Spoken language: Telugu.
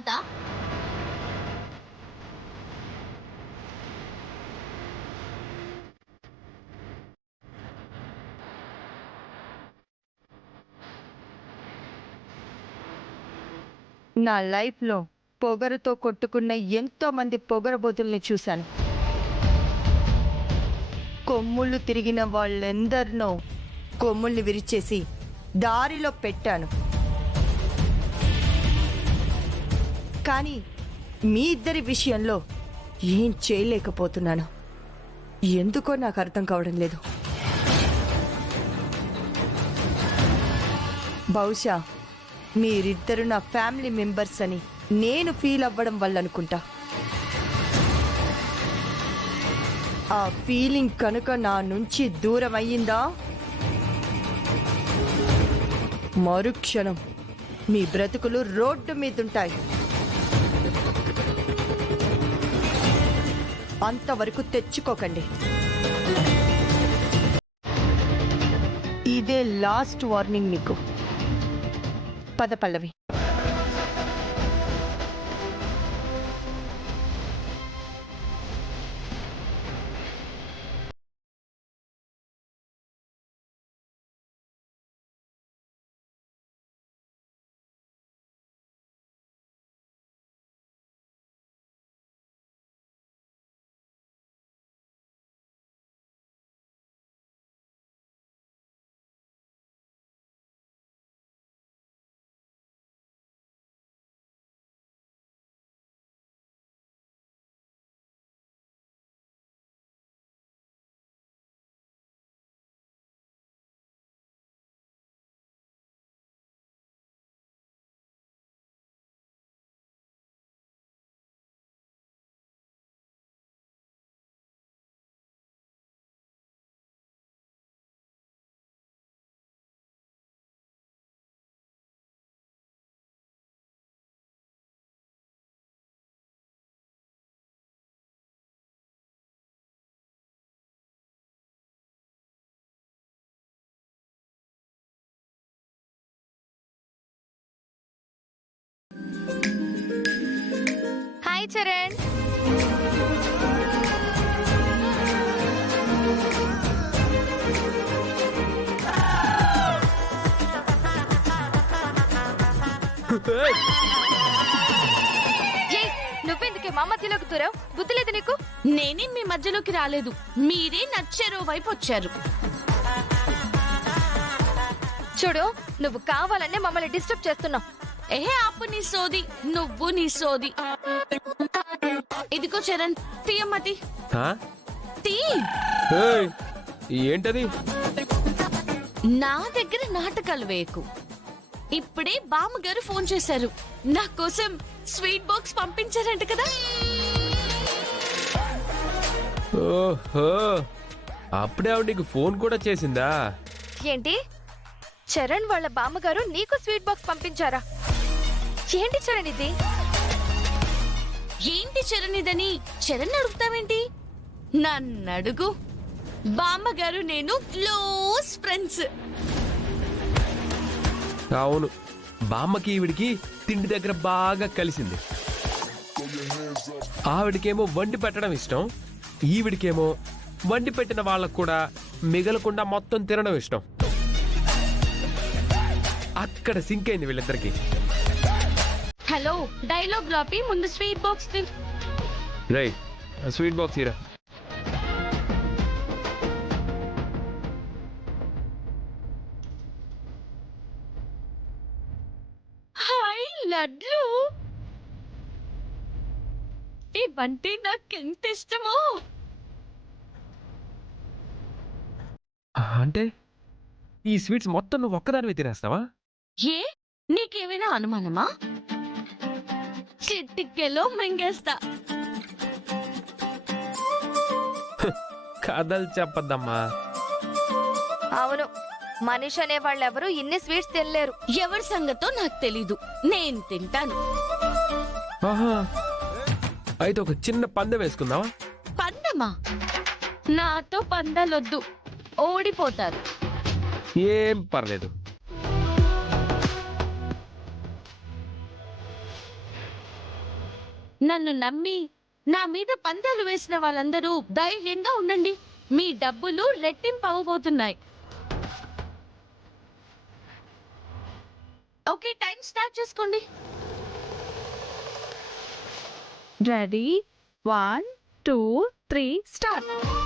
కాదా? నా లైఫ్లో పొగరుతో కొట్టుకున్న ఎంతో మంది పొగరబోతుల్ని చూశాను. కొమ్ముళ్ళు తిరిగిన వాళ్ళెందరినో కొమ్ముల్ని విరిచేసి దారిలో పెట్టాను. కానీ మీ ఇద్దరి విషయంలో ఏం చేయలేకపోతున్నాను. ఎందుకో నాకు అర్థం కావడం లేదు. బహుశా మీరిద్దరు నా ఫ్యామిలీ మెంబర్స్ అని నేను ఫీల్ అవ్వడం వల్ల అనుకుంటా. ఆ ఫీలింగ్ కనుక నా నుంచి దూరం అయ్యిందా, మరుక్షణం మీ బ్రతుకులు రోడ్డు మీదుంటాయి. అంతవరకు తెచ్చుకోకండి. ఇదే లాస్ట్ వార్నింగ్ మీకు. పద పల్లవి. హాయ్ చరణ్. నువ్వెందుకే మా మధ్యలోకి దూరావు? బుద్ధి లేదు నీకు? నేనే మీ మధ్యలోకి రాలేదు, మీరే నచ్చారో వైపు వచ్చారు. చూడు, నువ్వు కావాలనే మమ్మల్ని డిస్టర్బ్ చేస్తున్నావు. ఆపు నీ సోది, నువ్వు నీ సోది. ఇదిగో చరణ్, తీయమ్మతి తీ. ఏంటది? నా దగ్గర నాటకాలు వేయకు. ఇప్పుడే బామ్మగారు ఫోన్ చేశారు, నా కోసం స్వీట్ బాక్స్ పంపించారంట కదా. ఓహో, అప్పుడే ఆవిడకి ఫోన్ కూడా చేసిందా? ఏంటి, చరణ్ వాళ్ళ బామ్మగారు నీకు స్వీట్ బాక్స్ పంపించారా? ఏంటి చరణ్ ఇది? ఏంటి చరణ్ ఇదని చరణ్ అడుగుతావేంటి? నన్నడుగు. బామ్మగారు నేను క్లోజ్ ఫ్రెండ్స్. అవును, బామ్మకి ఈవిడికి తిండి దగ్గర బాగా కలిసింది. ఆవిడికేమో వండి పెట్టడం ఇష్టం, ఈవిడికేమో వండి పెట్టిన వాళ్ళకు కూడా మిగలకుండా మొత్తం తినడం ఇష్టం. అక్కడ సింక్ అయింది వీళ్ళిద్దరికి. హలో, డైలాగ్ రాపి ముందు స్వీట్ బాక్స్ తి. రై, స్వీట్ బాక్స్ ఇరా. హాయ్ లడ్లు, ఇవంటే నాకెంత ఇష్టమో. అంటే ఈ స్వీట్స్ మొత్తం నువ్వు ఒక్కదానివే తినేస్తావా? ఏ, నీకేమైనా అనుమానమా? చిటికెలో మింగేస్తా. కథలు చెప్పద్దమ్మా. అవును, మనిషి అనే వాళ్ళెవరూ ఇన్ని స్వీట్స్ తినలేరు. ఎవరి సంగతో నాకు తెలీదు, నేను తింటాను. ఆహా, అయితే ఒక చిన్న పందెం వేసుకుందావా? పందమా? నాతో పందాలొద్దు, ఓడిపోతారు. ఏం పర్లేదు. నన్ను నమ్మి నా మీద పందాలు వేసిన వాళ్ళందరూ ధైర్యంగా ఉండండి. మీ డబ్బులు రెట్టింపు అవ్వబోతున్నాయి. ఓకే, టైం స్టార్ట్ చేసుకోండి. Ready 1 2 3 start.